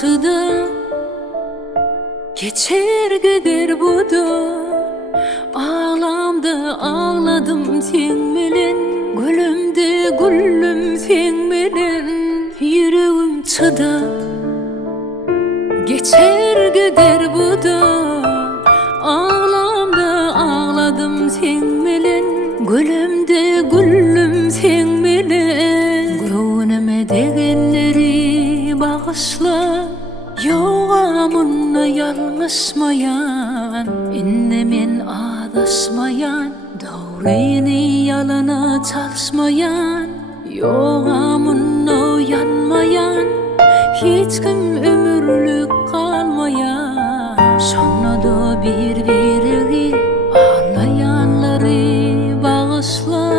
çıda geçer gider bu da. Ağlamda ağladım sen bilen, gülümde güllüm sen bilen. Yüreğim çıda geçer gider bu da. Ağlamda ağladım sen bilen, gülümde güllüm sen bilen. Gönlüme degenleri bağışla, yoğamınla yalnızmayan, innemen adasmayan, doğruyni yalana çalışmayan. Yoğamınla yanmayan, hiç kim ömürlük kalmayan. Sonra da birbirleri ağlayanları bağışla.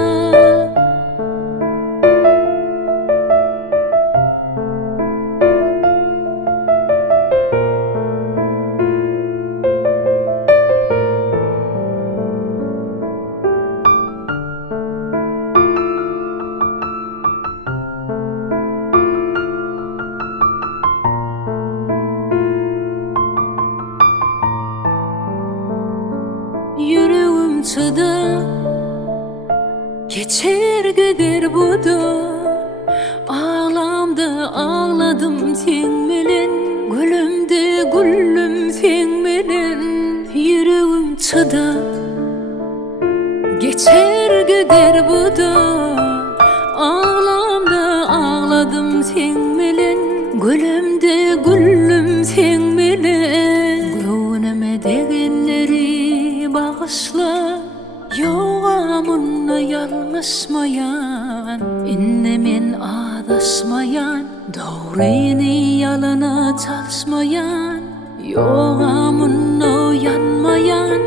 Yüreğim çıda geçer gider bu da. Ağlamda ağladım sen bilen, gülümde güllüm sen bilen. Yüreğim çıda geçer gider bu da. Ağlamda ağladım sen bilen, gülümde güllüm sen bilen. Gönlüme degenleri bağışla, yoğamınla yalnızmayan, innemen adasmayan, doğruyni yalana çalışmayan. Yoğamınla yanmayan,